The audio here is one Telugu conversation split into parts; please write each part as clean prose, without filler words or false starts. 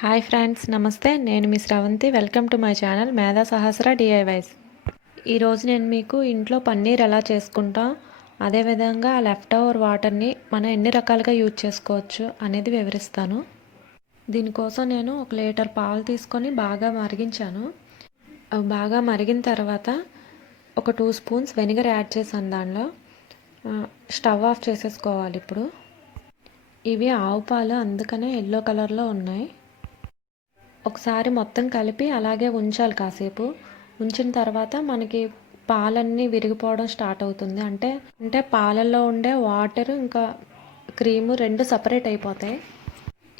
హాయ్ ఫ్రెండ్స్, నమస్తే. నేను మీ Sravanthi. Welcome to my channel Medha Sahasra DIYs. ఈరోజు నేను మీకు ఇంట్లో పన్నీర్ ఎలా చేసుకుంటాం, అదేవిధంగా లెఫ్ట్ ఓవర్ వాటర్ని మనం ఎన్ని రకాలుగా యూజ్ చేసుకోవచ్చు అనేది వివరిస్తాను. దీనికోసం నేను 1 లీటర్ పాలు తీసుకొని బాగా మరిగించాను. అవి బాగా మరిగిన తర్వాత ఒక 2 స్పూన్స్ వెనిగర్ యాడ్ చేశాను దానిలో. స్టవ్ ఆఫ్ చేసేసుకోవాలి. ఇప్పుడు ఇవి ఆవు పాలు, అందుకనే ఎల్లో కలర్లో ఉన్నాయి. ఒకసారి మొత్తం కలిపి అలాగే ఉంచాలి. కాసేపు ఉంచిన తర్వాత మనకి పాలన్నీ విరిగిపోవడం స్టార్ట్ అవుతుంది. అంటే పాలల్లో ఉండే వాటర్ ఇంకా క్రీము 2 సపరేట్ అయిపోతాయి.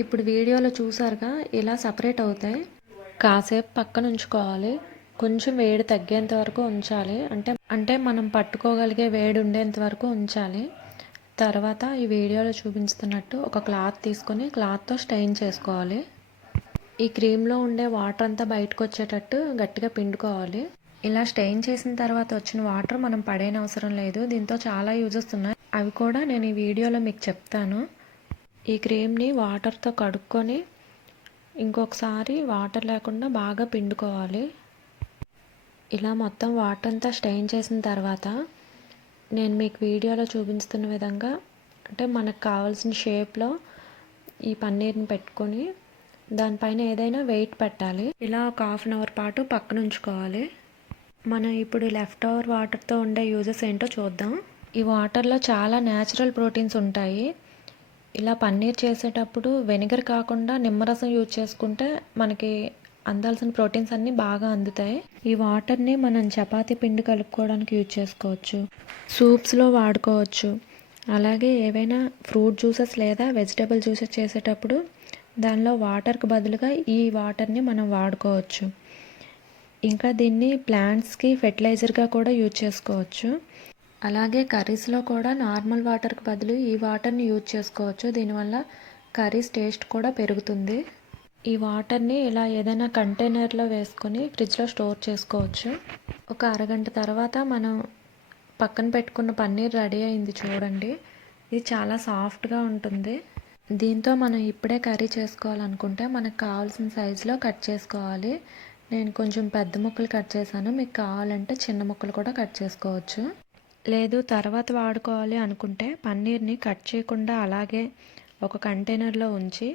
ఇప్పుడు వీడియోలో చూసారుగా, ఇలా సపరేట్ అవుతాయి. కాసేపు పక్కన ఉంచుకోవాలి. కొంచెం వేడి తగ్గేంత వరకు ఉంచాలి. అంటే మనం పట్టుకోగలిగే వేడి ఉండేంత వరకు ఉంచాలి. తర్వాత ఈ వీడియోలో చూపిస్తున్నట్టు ఒక క్లాత్ తీసుకొని క్లాత్తో స్టెయిన్ చేసుకోవాలి. ఈ క్రీమ్లో ఉండే వాటర్ అంతా బయటకు వచ్చేటట్టు గట్టిగా పిండుకోవాలి. ఇలా స్టెయిన్ చేసిన తర్వాత వచ్చిన వాటర్ మనం పడేయనవసరం లేదు. దీంతో చాలా యూజెస్ ఉన్నాయి. అవి కూడా నేను ఈ వీడియోలో మీకు చెప్తాను. ఈ క్రీమ్ని వాటర్తో కడుక్కొని ఇంకొకసారి వాటర్ లేకుండా బాగా పిండుకోవాలి. ఇలా మొత్తం వాటర్ అంతా స్టెయిన్ చేసిన తర్వాత నేను మీకు వీడియోలో చూపిస్తున్న విధంగా అంటే మనకు కావాల్సిన షేప్లో ఈ పన్నీర్ని పెట్టుకొని దానిపైన ఏదైనా వెయిట్ పెట్టాలి. ఇలా ఒక 1/2 అవర్ పాటు పక్కన ఉంచుకోవాలి. మనం ఇప్పుడు లెఫ్ట్ ఓవర్ వాటర్తో ఉండే యూజెస్ ఏంటో చూద్దాం. ఈ వాటర్లో చాలా న్యాచురల్ ప్రోటీన్స్ ఉంటాయి. ఇలా పన్నీర్ చేసేటప్పుడు వెనిగర్ కాకుండా నిమ్మరసం యూజ్ చేసుకుంటే మనకి అందాల్సిన ప్రోటీన్స్ అన్నీ బాగా అందుతాయి. ఈ వాటర్ని మనం చపాతీ పిండి కలుపుకోవడానికి యూజ్ చేసుకోవచ్చు, సూప్స్లో వాడుకోవచ్చు. అలాగే ఏవైనా ఫ్రూట్ జ్యూసెస్ లేదా వెజిటేబుల్ జ్యూసెస్ చేసేటప్పుడు దానిలో వాటర్కి బదులుగా ఈ వాటర్ని మనం వాడుకోవచ్చు. ఇంకా దీన్ని ప్లాంట్స్కి ఫెర్టిలైజర్గా కూడా యూజ్ చేసుకోవచ్చు. అలాగే కర్రీస్లో కూడా నార్మల్ వాటర్కి బదులు ఈ వాటర్ని యూజ్ చేసుకోవచ్చు. దీనివల్ల కర్రీస్ టేస్ట్ కూడా పెరుగుతుంది. ఈ వాటర్ని ఇలా ఏదైనా కంటైనర్లో వేసుకొని ఫ్రిడ్జ్లో స్టోర్ చేసుకోవచ్చు. ఒక అరగంట తర్వాత మనం పక్కన పెట్టుకున్న పన్నీర్ రెడీ అయింది. చూడండి, ఇది చాలా సాఫ్ట్గా ఉంటుంది. దీంతో మనం ఇప్పుడే కర్రీ చేసుకోవాలనుకుంటే మనకు కావాల్సిన సైజులో కట్ చేసుకోవాలి. నేను కొంచెం పెద్ద ముక్కలు కట్ చేశాను. మీకు కావాలంటే చిన్న ముక్కలు కూడా కట్ చేసుకోవచ్చు. లేదు తర్వాత వాడుకోవాలి అనుకుంటే పన్నీర్ని కట్ చేయకుండా అలాగే ఒక కంటైనర్లో ఉంచి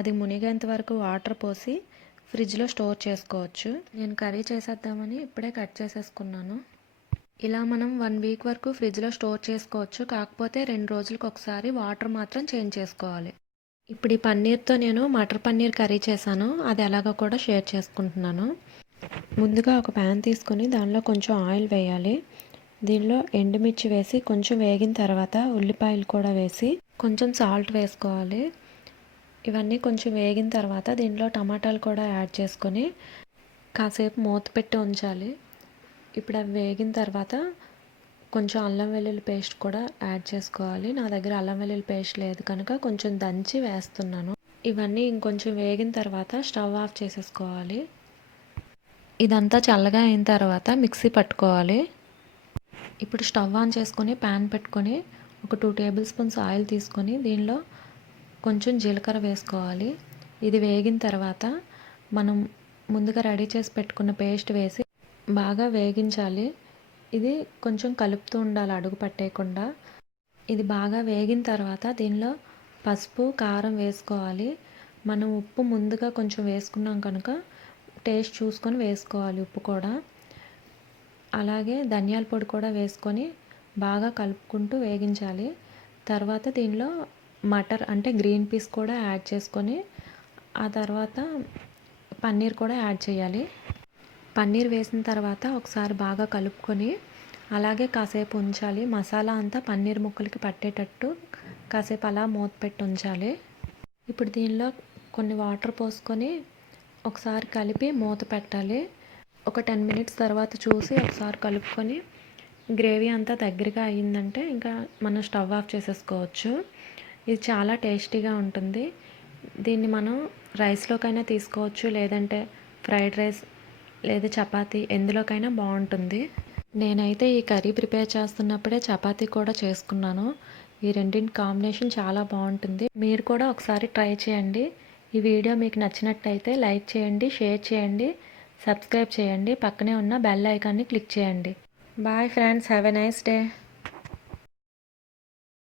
అది మునిగేంత వరకు వాటర్ పోసి ఫ్రిడ్జ్లో స్టోర్ చేసుకోవచ్చు. నేను కర్రీ చేసేద్దామని ఇప్పుడే కట్ చేసేసుకున్నాను. ఇలా మనం 1 వీక్ వరకు ఫ్రిడ్జ్లో స్టోర్ చేసుకోవచ్చు. కాకపోతే 2 రోజులకు ఒకసారి వాటర్ మాత్రం చేంజ్ చేసుకోవాలి. ఇప్పుడు ఈ పన్నీర్తో నేను మటర్ పన్నీర్ కర్రీ చేశాను. అది ఎలాగో కూడా షేర్ చేసుకుంటున్నాను. ముందుగా ఒక ప్యాన్ తీసుకొని దానిలో కొంచెం ఆయిల్ వేయాలి. దీనిలో ఎండుమిర్చి వేసి కొంచెం వేగిన తర్వాత ఉల్లిపాయలు కూడా వేసి కొంచెం సాల్ట్ వేసుకోవాలి. ఇవన్నీ కొంచెం వేగిన తర్వాత దీనిలో టమాటాలు కూడా యాడ్ చేసుకొని కాసేపు మూత పెట్టి ఉంచాలి. ఇప్పుడు అవి వేగిన తర్వాత కొంచెం అల్లం వెల్లుల్లి పేస్ట్ కూడా యాడ్ చేసుకోవాలి. నా దగ్గర అల్లం వెల్లుల్లి పేస్ట్ లేదు కనుక కొంచెం దంచి వేస్తున్నాను. ఇవన్నీ ఇంకొంచెం వేగిన తర్వాత స్టవ్ ఆఫ్ చేసేసుకోవాలి. ఇదంతా చల్లగా అయిన తర్వాత మిక్సీ పట్టుకోవాలి. ఇప్పుడు స్టవ్ ఆన్ చేసుకొని ప్యాన్ పెట్టుకొని ఒక 2 టేబుల్ స్పూన్స్ ఆయిల్ తీసుకొని దీనిలో కొంచెం జీలకర్ర వేసుకోవాలి. ఇది వేగిన తర్వాత మనం ముందుగా రెడీ చేసి పెట్టుకున్న పేస్ట్ వేసి బాగా వేగించాలి. ఇది కొంచెం కలుపుతూ ఉండాలి, అడుగు పట్టేయకుండా. ఇది బాగా వేగిన తర్వాత దీనిలో పసుపు, కారం వేసుకోవాలి. మనం ఉప్పు ముందుగా కొంచెం వేసుకున్నాం కనుక టేస్ట్ చూసుకొని వేసుకోవాలి ఉప్పు కూడా. అలాగే ధనియాల పొడి కూడా వేసుకొని బాగా కలుపుకుంటూ వేగించాలి. తర్వాత దీనిలో మటర్ అంటే గ్రీన్ పీస్ కూడా యాడ్ చేసుకొని ఆ తర్వాత పన్నీర్ కూడా యాడ్ చేయాలి. పన్నీర్ వేసిన తర్వాత ఒకసారి బాగా కలుపుకొని అలాగే కాసేపు ఉంచాలి. మసాలా అంతా పన్నీర్ ముక్కలకి పట్టేటట్టు కాసేపు అలా మూత పెట్టి ఉంచాలి. ఇప్పుడు దీనిలో కొన్ని వాటర్ పోసుకొని ఒకసారి కలిపి మూత పెట్టాలి. ఒక 10 మినిట్స్ తర్వాత చూసి ఒకసారి కలుపుకొని గ్రేవీ అంతా దగ్గరగా అయ్యిందంటే ఇంకా మనం స్టవ్ ఆఫ్ చేసేసుకోవచ్చు. ఇది చాలా టేస్టీగా ఉంటుంది. దీన్ని మనం రైస్లోకైనా తీసుకోవచ్చు, లేదంటే ఫ్రైడ్ రైస్ లేదా చపాతీ ఎందులోకైనా బాగుంటుంది. నేనైతే ఈ కర్రీ ప్రిపేర్ చేస్తున్నప్పుడే చపాతీ కూడా చేసుకున్నాను. ఈ రెండింటి కాంబినేషన్ చాలా బాగుంటుంది. మీరు కూడా ఒకసారి ట్రై చేయండి. ఈ వీడియో మీకు నచ్చినట్టయితే లైక్ చేయండి, షేర్ చేయండి, సబ్స్క్రైబ్ చేయండి, పక్కనే ఉన్న బెల్ ఐకాన్ని క్లిక్ చేయండి. Bye friends, have a nice day.